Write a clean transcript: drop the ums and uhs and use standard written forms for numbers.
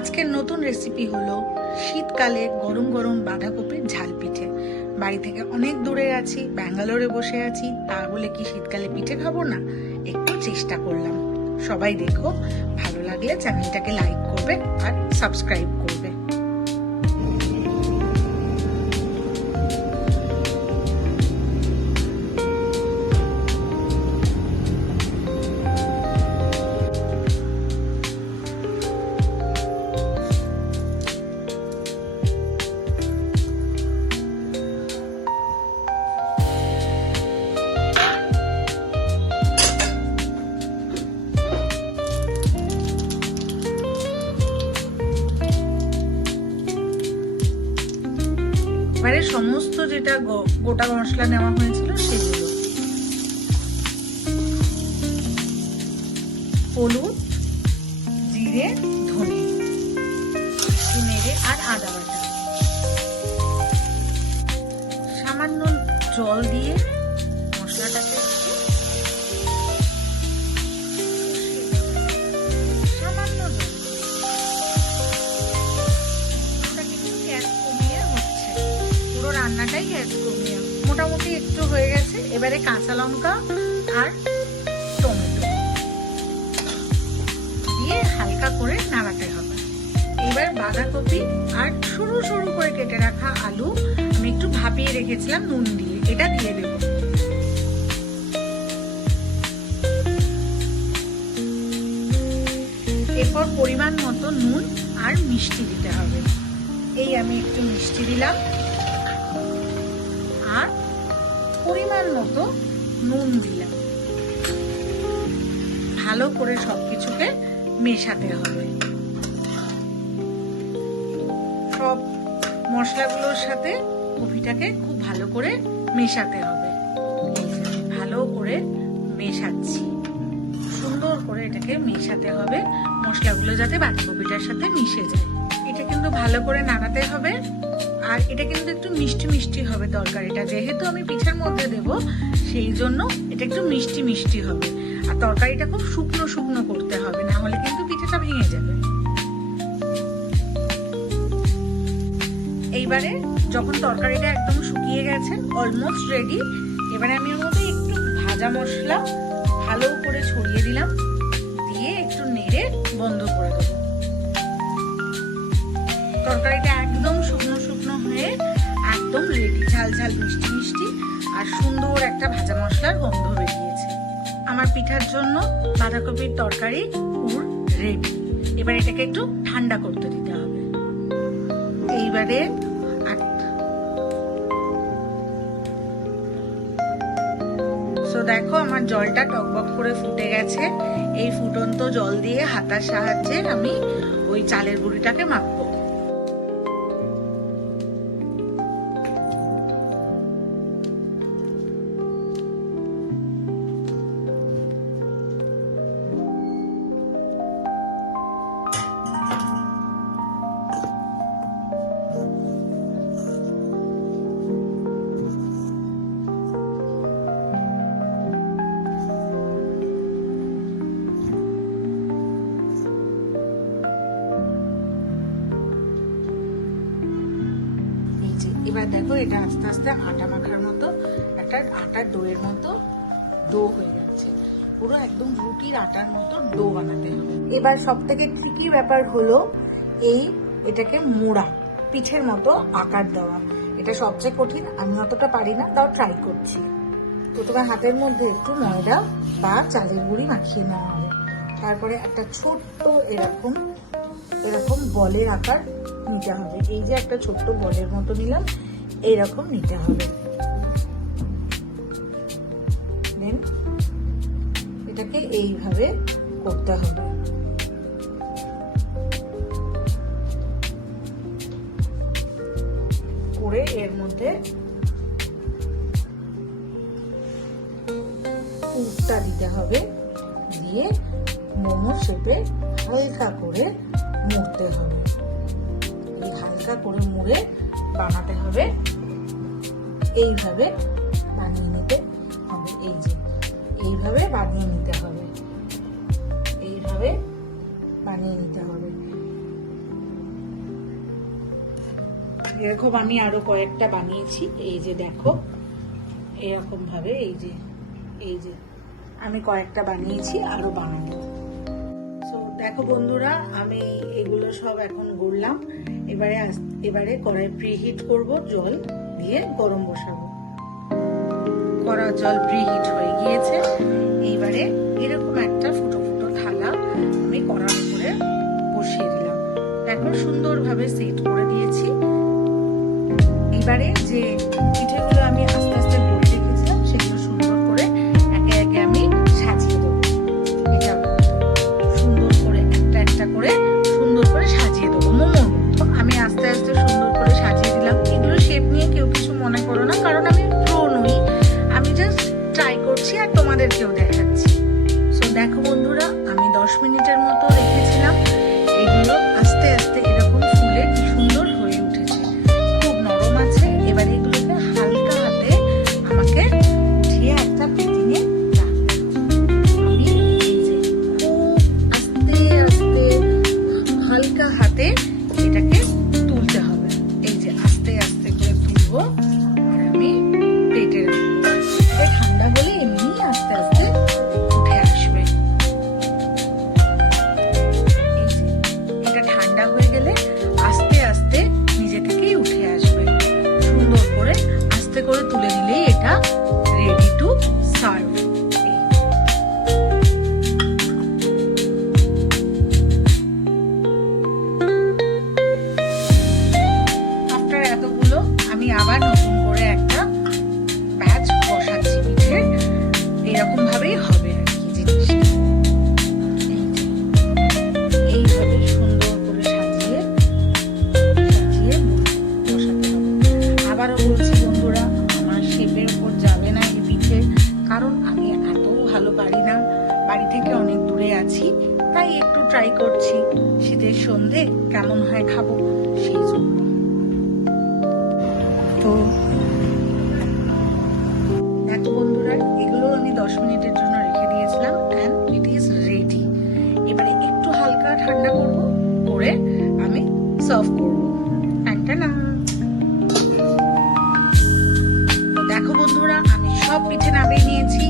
আজকের নতুন রেসিপি হলো শীতকালে গরম গরম বাঁধাকপির ঝাল পিঠে। বাড়ি থেকে অনেক দূরে আছি, ব্যাঙ্গালোরে বসে আছি, তা বলে কি শীতকালে পিঠে খাবো না? একটু চেষ্টা করলাম। সবাই দেখো, ভালো লাগলে চ্যানেলটাকে লাইক করবে আর সাবস্ক্রাইব করবে। এবারে সমস্ত যেটা গোটা মশলা নেওয়া হয়েছিল সেগুলো, হলুদ, জিরে, ধনে, নেড়ে আর আদা বাটা, সামান্য জল দিয়ে মশলাটাকে সামান্য রান্নাটাই গ্যাস কমিয়ে মোটামুটি একটু হয়ে গেছে। এবারে কাঁচা লঙ্কা আর টমেটো দিয়ে হালকা করে নাড়াতে হবে। এবার বাঁধাকপি আর সরু সরু করে কেটে রাখা আলু আমি একটু ভাপিয়ে রেখেছিলাম নুন দিয়ে, এটা দিয়ে দেব। এরপর পরিমাণ মতো নুন আর মিষ্টি দিতে হবে। এই আমি একটু মিষ্টি দিলাম আর পরিমাণ মতো নুন দিলাম। ভালো করে সবকিছুকে মেশাতে হবে। সব মশলাগুলোর সাথে কপিটাকে খুব ভালো করে মেশাতে হবে। ভালো করে মেশাচ্ছি, সুন্দর করে এটাকে মেশাতে হবে, মশলাগুলো যাতে বাঁধাকপিটার সাথে মিশে যায়। এটা কিন্তু ভালো করে নাড়াতে হবে। আর এটা কিন্তু একটু মিষ্টি মিষ্টি হবে তরকারিটা, যেহেতু আমি পিঠের মধ্যে দেব সেই জন্য এটা একটু মিষ্টি মিষ্টি হবে। আর তরকারিটা খুব শুকনো শুকনো করতে হবে, না হলে কিন্তু পিঠেটা ভেঙে যাবে। এইবারে যখন তরকারিটা একদম শুকিয়ে গেছে, অলমোস্ট রেডি, এবারে আমি ওর মধ্যে একটু ভাজা মশলা ভালো করে ছড়িয়ে দিলাম, দিয়ে একটু নেড়ে বন্ধ করে দেবো। তরকারিটা একদম শুকনো শুকনো হয়ে একদম রেডি, ঝাল ঝাল মিষ্টি মিষ্টি আর সুন্দর একটা ভাজা মশলার গন্ধ বেরিয়েছে। আমার পিঠার জন্য বাঁধাকপির তরকারি পুর রেডি। এবার এটাকে একটু ঠান্ডা করতে দিতে হবে। এইবারে দেখো আমার জলটা টকবক করে ফুটে গেছে। এই ফুটন্ত জল দিয়ে হাতার সাহায্যে আমি ওই চালের গুঁড়িটাকে মাখবো। এবার দেখো, এটা আস্তে আস্তে আটা মাখার মতো একটা আটার ডোয়ের মতো ডো হয়ে যাচ্ছে। পুরো একদম রুটির আটার মতো ডো বানাতে হবে। এবার সব থেকে ট্রিকি ব্যাপার হলো এটাকে মোড়া, পিঠের মতো আকার দেওয়া। এটা সবচেয়ে কঠিন, আমি অতটা পারি না, তাও ট্রাই করছি। প্রথমে হাতের মধ্যে একটু ময়দা বা চালের গুঁড়ি মাখিয়ে নেওয়া হবে। তারপরে একটা ছোট্ট এরকম বলের আকার নিতে হবে। এই যে একটা ছোট্ট বলের মতো নিলাম, এইরকম নিতে হবে। দেন এটাকে এইভাবে করতে হবে। করে এর মধ্যে পুরটা দিতে হবে, দিয়ে মোমো শেপে হালকা করে মুড়তে হবে। এই হালকা করে মুড়ে বানাতে হবে। এইভাবে বানিয়ে নিতে হবে। এই যে এইভাবে বানিয়ে নিতে হবে, এইভাবে বানিয়ে নিতে হবে। এরকম আমি আরো কয়েকটা বানিয়েছি, এই যে দেখো এরকম ভাবে, এই যে আমি কয়েকটা বানিয়েছি, আরো বানাবো। তো দেখো বন্ধুরা, আমি এগুলো সব এখন গড়লাম। এবারে কড়াই প্রিহিট করব, জল দিয়ে গরম বসাবো। কড়ার জল প্রিহিট হয়ে গিয়েছে। এইবারে এরকম একটা ফুটো ফুটো থালা আমি কড়ার উপরে বসিয়ে দিলাম। দেখো সুন্দরভাবে সেট করে দিয়েছি। এবারে যে পিঠেগুলো আমি আস্তে আস্তে গড়ে রেখেছিলাম সেগুলো সুন্দর করে একে একে আমি সাজিয়ে দেবো। এটা সুন্দর করে একটা করে সুন্দর করে সাজিয়ে দেবো। মোমোর মতো আমি আস্তে আস্তে সুন্দর করে সাজিয়ে দিলাম। এগুলো শেপ নিয়ে কেউ কিছু মনে করো না, কারণ আমি প্রো নই, আমি জাস্ট ট্রাই করছি আর তোমাদেরকেও দেখাচ্ছি। সো দেখো বন্ধুরা, আমি 10 মিনিটের মতো রেখেছিলাম। এগুলো আস্তে আস্তে এরকম ফুলে কি সুন্দর হয়ে উঠেছে, খুব নরম আছে। এবার এগুলোকে হালকা হাতে আমাকে উঠিয়ে একটা প্লেটিংয়ে রাখতে হবে। আমি এই যে খুব আস্তে আস্তে হালকা হাতে এটাকে তুলতে হবে। এই যে আস্তে আস্তে করে তুলবো আর আমি প্লেটে রাখবো। এটা ঠান্ডা হলে এমনি আস্তে আস্তে উঠে আসবে। এটা ঠান্ডা হয়ে গেলে আস্তে আস্তে নিজে থেকেই উঠে আসবে। সুন্দর করে আস্তে করে তুলে দিলেই এটা রেডি টু সার্ভ। আফটার এতগুলো আমি আবার নতুন করে একটা ব্যাচ বসাচ্ছি পিঠের। এরকম ভাবেই হবে আর কি জিনিসটা। এইভাবে সুন্দর করে সাজিয়ে বসাতে হবে। আবারও বলছি বন্ধুরা, আমার শেপের উপর যাবে না এই পিঠে, কারণ আমি এত ভালো পারি না, বাড়ি থেকে অনেক দূরে আছি, তাই একটু ট্রাই করছি শীতের সন্ধে কেমন হয় খাবো সেই জন্য। তো দেখো বন্ধুরা, এগুলো আমি 10 মিনিটের জন্য রেখে দিয়েছিলাম অ্যান্ড ইট ইজ রেডি। এবারে একটু হালকা ঠান্ডা করে আমি সার্ভ করবো। দেখো বন্ধুরা, আমি সব পিঠে নামিয়ে নিয়েছি।